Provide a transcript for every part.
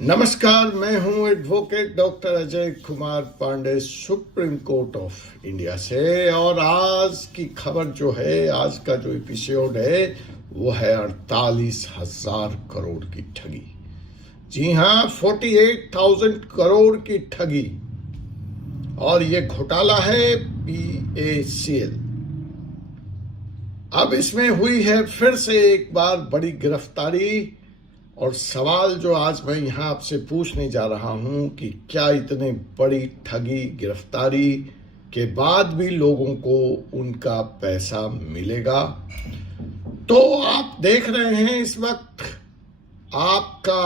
नमस्कार, मैं हूं advocate doctor Ajay Kumar Pandey, Supreme Court of India से। और आज की खबर जो है, आज का जो एपिसोड है वो है 48,000 करोड़ की ठगी। जी हां, 48,000 करोड़ की ठगी। और ये घोटाला है PACL। अब इसमें हुई है फिर से एक बार बड़ी गिरफ्तारी। और सवाल जो आज मैं यहां आपसे पूछने जा रहा हूं कि क्या इतने बड़ी ठगी गिरफ्तारी के बाद भी लोगों को उनका पैसा मिलेगा? तो आप देख रहे हैं इस वक्त आपका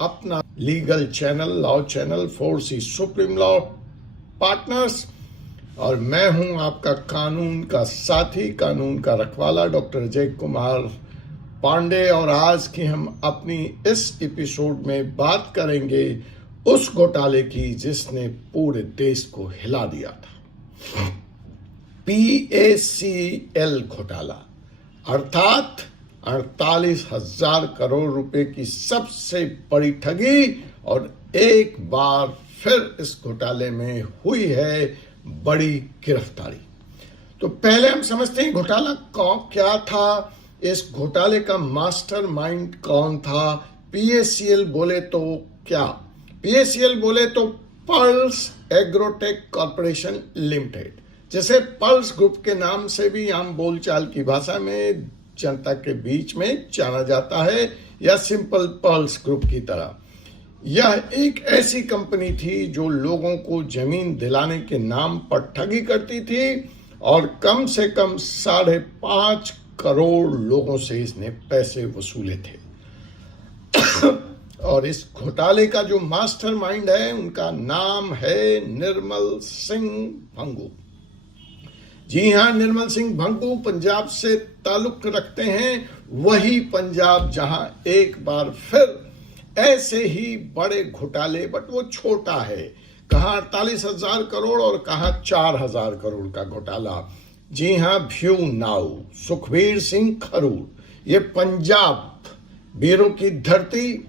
अपना legal channel, law channel 4C supreme law partners, और मैं हूं आपका कानून का साथी, कानून का रखवाला डॉक्टर अजय कुमार पांडे। और आज की हम अपनी इस एपिसोड में बात करेंगे उस घोटाले की जिसने पूरे देश को हिला दिया था, PACL घोटाला, अर्थात 48,000 करोड़ रुपए की सबसे बड़ी ठगी। और एक बार फिर इस घोटाले में हुई है बड़ी गिरफ्तारी। तो पहले हम समझते हैं घोटाला क्या था, इस घोटाले का मास्टरमाइंड कौन था। PACL बोले तो क्या? PACL बोले तो पल्स एग्रोटेक कॉर्पोरेशन लिमिटेड, जैसे पल्स ग्रुप के नाम से भी आम बोलचाल की भाषा में जनता के बीच में जाना जाता है, या सिंपल पल्स ग्रुप की तरह। यह एक ऐसी कंपनी थी जो लोगों को जमीन दिलाने के नाम पर ठगी करती थी और कम से कम 5.5 करोड़ लोगों से इसने पैसे वसूले थे। और इस घोटाले का जो मास्टरमाइंड है उनका नाम है निर्मल सिंह भंगू। जी हां, निर्मल सिंह भंगू पंजाब से ताल्लुक रखते हैं, वही पंजाब जहां एक बार फिर ऐसे ही बड़े घोटाले, बट वो छोटा है, कहां 48,000 करोड़ और कहां 4,000 करोड़ का घोटाला। जी हां, व्यू नाउ, सुखबीर सिंह खरूर, ये पंजाब वीरों की धरती,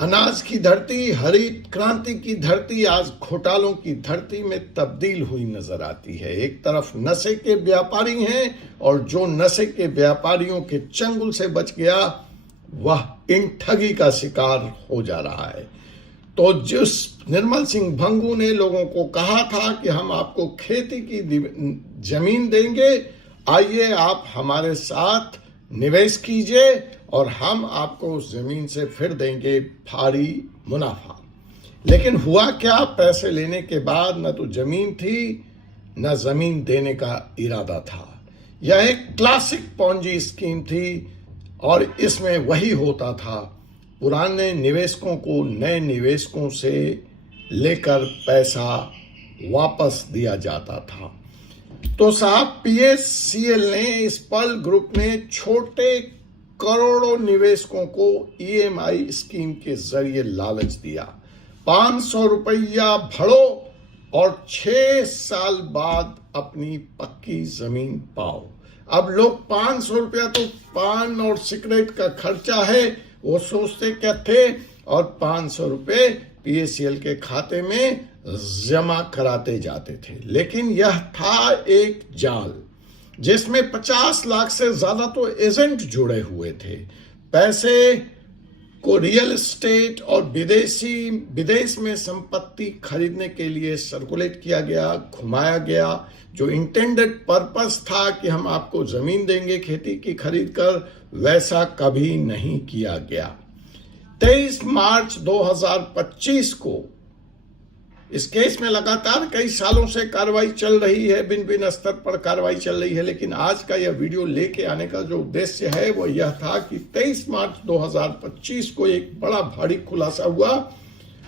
अनाज की धरती, हरित क्रांति की धरती, आज घोटालों की धरती में तब्दील हुई नजर आती है। एक तरफ नशे के व्यापारी हैं और जो नशे के व्यापारियों के चंगुल से बच गया वह इन ठगी का शिकार हो जा रहा है। तो जिस निर्मल सिंह भंगू ने लोगों को कहा था कि हम आपको खेती की जमीन देंगे, आइए आप हमारे साथ निवेश कीजिए और हम आपको उस जमीन से फिर देंगे भारी मुनाफा। लेकिन हुआ क्या, पैसे लेने के बाद न तो जमीन थी न जमीन देने का इरादा था। यह एक क्लासिक पॉन्जी स्कीम थी और इसमें वही होता था, पुराने निवेशकों को नए निवेशकों से लेकर पैसा वापस दिया जाता था। तो साहब, PACL ने, इस पल ग्रुप ने छोटे करोड़ों निवेशकों को EMI स्कीम के जरिए लालच दिया, 500 रुपया भरो और 6 साल बाद अपनी पक्की जमीन पाओ। अब लोग 500 रुपया तो पान और सिगरेट का खर्चा है, वो सोचते क्या थे, और 500 रुपए PACL के खाते में जमा कराते जाते थे। लेकिन यह था एक जाल जिसमें 50 लाख से ज्यादा तो एजेंट जुड़े हुए थे। पैसे को रियल एस्टेट और विदेश में संपत्ति खरीदने के लिए सर्कुलेट किया गया, घुमाया गया। जो इंटेंडेड पर्पस था कि हम आपको जमीन देंगे खेती की खरीद कर, वैसा कभी नहीं किया गया। 23 मार्च 2025 को इस केस में लगातार कई सालों से कार्रवाई चल रही है, भिन्न स्तर पर कार्रवाई चल रही है। लेकिन आज का यह वीडियो लेके आने का जो उद्देश्य है वो यह था कि 23 मार्च 2025 को एक बड़ा भारी खुलासा हुआ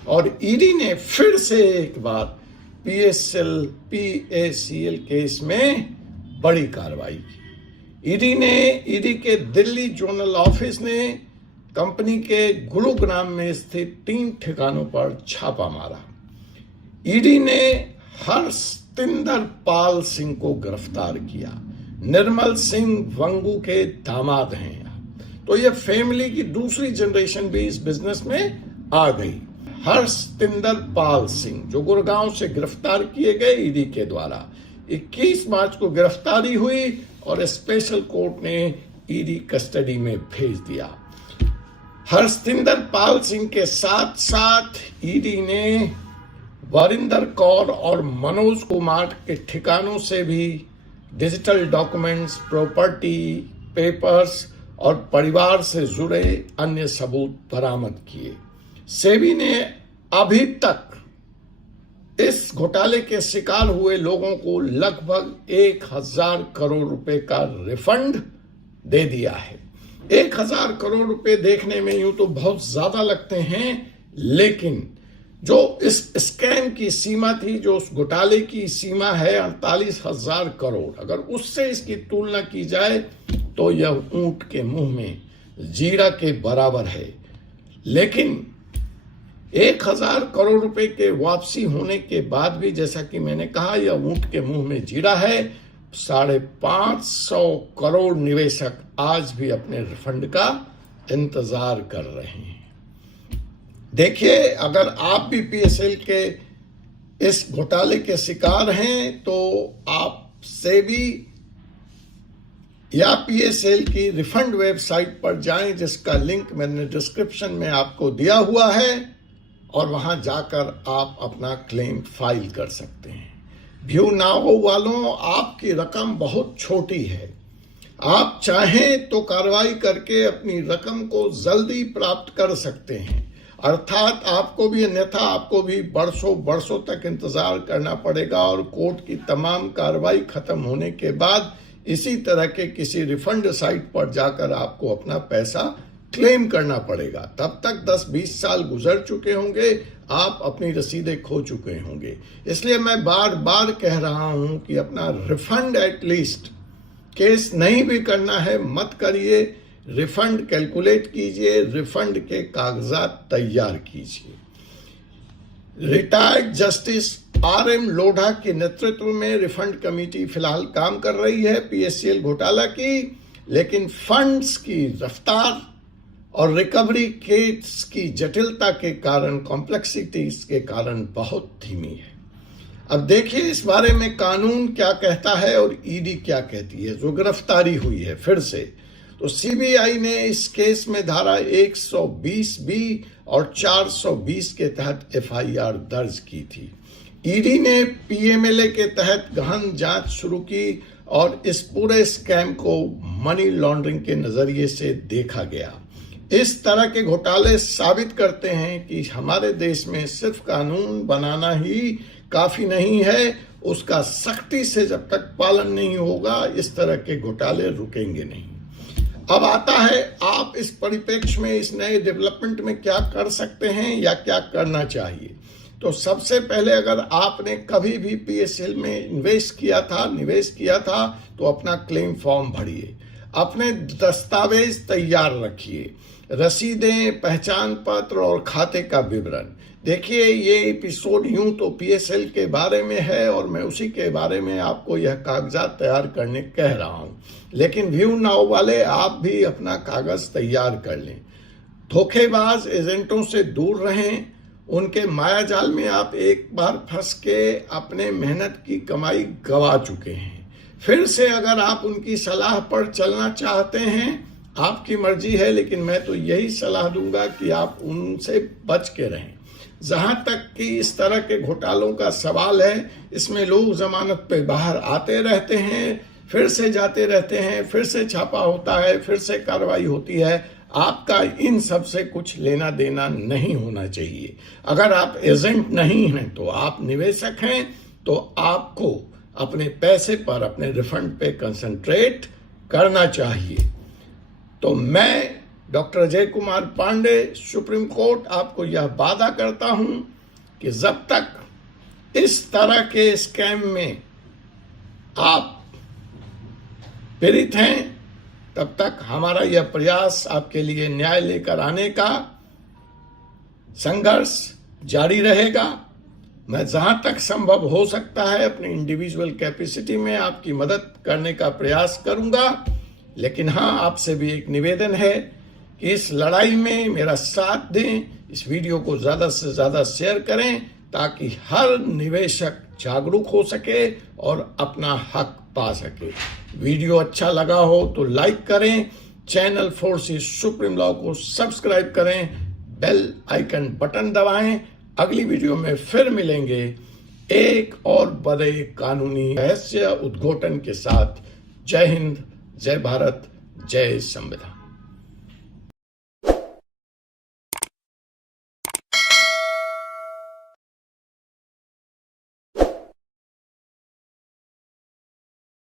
और ईडी ने फिर से एक बार PACL केस में बड़ी कार्रवाई की। ईडी के दिल्ली जोनल ऑफिस ने कंपनी के गुरुग्राम में स्थित 3 ठिकानों पर छापा मारा। ईडी ने हरसिंदर पाल सिंह को गिरफ्तार किया। निर्मल सिंह भंगू के दामाद हैं। तो ये फैमिली की दूसरी जनरेशन भी इस बिजनेस में आ गई। हर्षतिंदर पाल सिंह जो गुड़गांव से गिरफ्तार किए गए ईडी के द्वारा, 21 मार्च को गिरफ्तारी हुई और स्पेशल कोर्ट ने ईडी कस्टडी में भेज दिया। हर्षतिंदर पाल सिंह के साथ साथ ईडी ने वरिंदर कौर और मनोज कुमार के ठिकानों से भी डिजिटल डॉक्यूमेंट्स, प्रॉपर्टी, पेपर्स और परिवार से जुड़े अन्य सबूत बरामद किए। सेबी ने अभी तक इस घोटाले के शिकार हुए लोगों को लगभग 1000 करोड़ रुपए का रिफंड दे दिया है। 1000 करोड़ रुपए देखने में यूं तो बहुत ज्यादा लगते हैं, लेकिन जो इस स्कैम की सीमा थी, जो उस घोटाले की सीमा है 48,000 करोड़, अगर उससे इसकी तुलना की जाए तो यह ऊंट के मुंह में जीरा के बराबर है। लेकिन 1000 करोड़ रुपए के वापसी होने के बाद भी, जैसा कि मैंने कहा, यह ऊंट के मुंह में जीरा है। 550 करोड़ निवेशक आज भी अपने रिफंड का इंतजार कर रहे हैं। देखिए, अगर आप भी पीएसएल के इस घोटाले के शिकार हैं तो आप सेबी या पीएसएल की रिफंड वेबसाइट पर जाएं, जिसका लिंक मैंने डिस्क्रिप्शन में आपको दिया हुआ है, और वहां जाकर आप अपना क्लेम फाइल कर सकते हैं। व्यू नाउ वालों, आपकी रकम बहुत छोटी है। आप चाहें तो कार्रवाई करके अपनी रकम को जल्दी प्राप्त कर सकते हैं, अर्थात आपको भी, अन्यथा आपको भी बरसों तक इंतजार करना पड़ेगा और कोर्ट की तमाम कार्रवाई खत्म होने के बाद इसी तरह के किसी रिफंड साइट पर जाकर आपको अपना पैसा क्लेम करना पड़ेगा। तब तक 10-20 साल गुजर चुके होंगे, आप अपनी रसीदें खो चुके होंगे। इसलिए मैं बार बार कह रहा हूं कि अपना रिफंड एटलीस्ट, केस नहीं भी करना है मत करिए, रिफंड कैलकुलेट कीजिए, रिफंड के कागजात तैयार कीजिए। रिटायर्ड जस्टिस RM लोढ़ा के नेतृत्व में रिफंड कमेटी फिलहाल काम कर रही है पीएसएल घोटाला की, लेकिन फंड्स की रफ्तार और रिकवरी केस की जटिलता के कारण, कॉम्प्लेक्सिटीज के कारण बहुत धीमी है। अब देखिए इस बारे में कानून क्या कहता है और ईडी क्या कहती है। जो गिरफ्तारी हुई है फिर से, तो सीबीआई ने इस केस में धारा 120B और 420 के तहत एफआईआर दर्ज की थी। ईडी ने पीएमएलए के तहत गहन जांच शुरू की और इस पूरे स्कैम को मनी लॉन्ड्रिंग के नजरिए से देखा गया। इस तरह के घोटाले साबित करते हैं कि हमारे देश में सिर्फ कानून बनाना ही काफी नहीं है, उसका सख्ती से जब तक पालन नहीं होगा इस तरह के घोटाले रुकेंगे नहीं। अब आता है, आप इस परिप्रेक्ष्य में, इस नए डेवलपमेंट में क्या कर सकते हैं या क्या करना चाहिए। तो सबसे पहले, अगर आपने कभी भी पीएसएल में निवेश किया था तो अपना क्लेम फॉर्म भरिए, अपने दस्तावेज तैयार रखिए, रसीदें, पहचान पत्र और खाते का विवरण। देखिए, ये एपिसोड यूं तो पीएसएल के बारे में है और मैं उसी के बारे में आपको यह कागजात तैयार करने कह रहा हूं, लेकिन व्यू नाउ वाले आप भी अपना कागज तैयार कर लें। धोखेबाज एजेंटों से दूर रहें, उनके मायाजाल में आप एक बार फंस के अपने मेहनत की कमाई गवा चुके हैं। फिर से अगर आप उनकी सलाह पर चलना चाहते हैं, आपकी मर्जी है, लेकिन मैं तो यही सलाह दूंगा कि आप उनसे बच के रहें। जहां तक कि इस तरह के घोटालों का सवाल है, इसमें लोग जमानत पे बाहर आते रहते हैं, फिर से जाते रहते हैं, फिर से छापा होता है, फिर से कार्रवाई होती है। आपका इन सब से कुछ लेना देना नहीं होना चाहिए। अगर आप एजेंट नहीं हैं तो आप निवेशक हैं, तो आपको अपने पैसे पर, अपने रिफंड पे कंसंट्रेट करना चाहिए। तो मैं doctor Ajay Kumar Pandey, Supreme Court, आपको यह वादा करता हूं कि जब तक इस तरह के स्कैम में आप पीड़ित हैं, तब तक हमारा यह प्रयास आपके लिए न्याय लेकर आने का संघर्ष जारी रहेगा। मैं जहां तक संभव हो सकता है अपनी इंडिविजुअल कैपेसिटी में आपकी मदद करने का प्रयास करूंगा, लेकिन हाँ, आपसे भी एक निवेदन है कि इस लड़ाई में मेरा साथ दें, इस वीडियो को ज़्यादा से ज़्यादा शेयर करें ताकि हर निवेशक जागरूक हो सके और अपना हक पा सके। वीडियो अच्छा लगा हो तो लाइक करें, चैनल फोर्सेस सुप्रीम लॉ को सब्सक्राइब करें, बेल आइकन बटन दबाएं। अगली वीडियो में फिर मिलेंगे एक और बड़े कानूनी रहस्य उद्घाटन के साथ। जय हिंद, जय भारत, जय संविधान।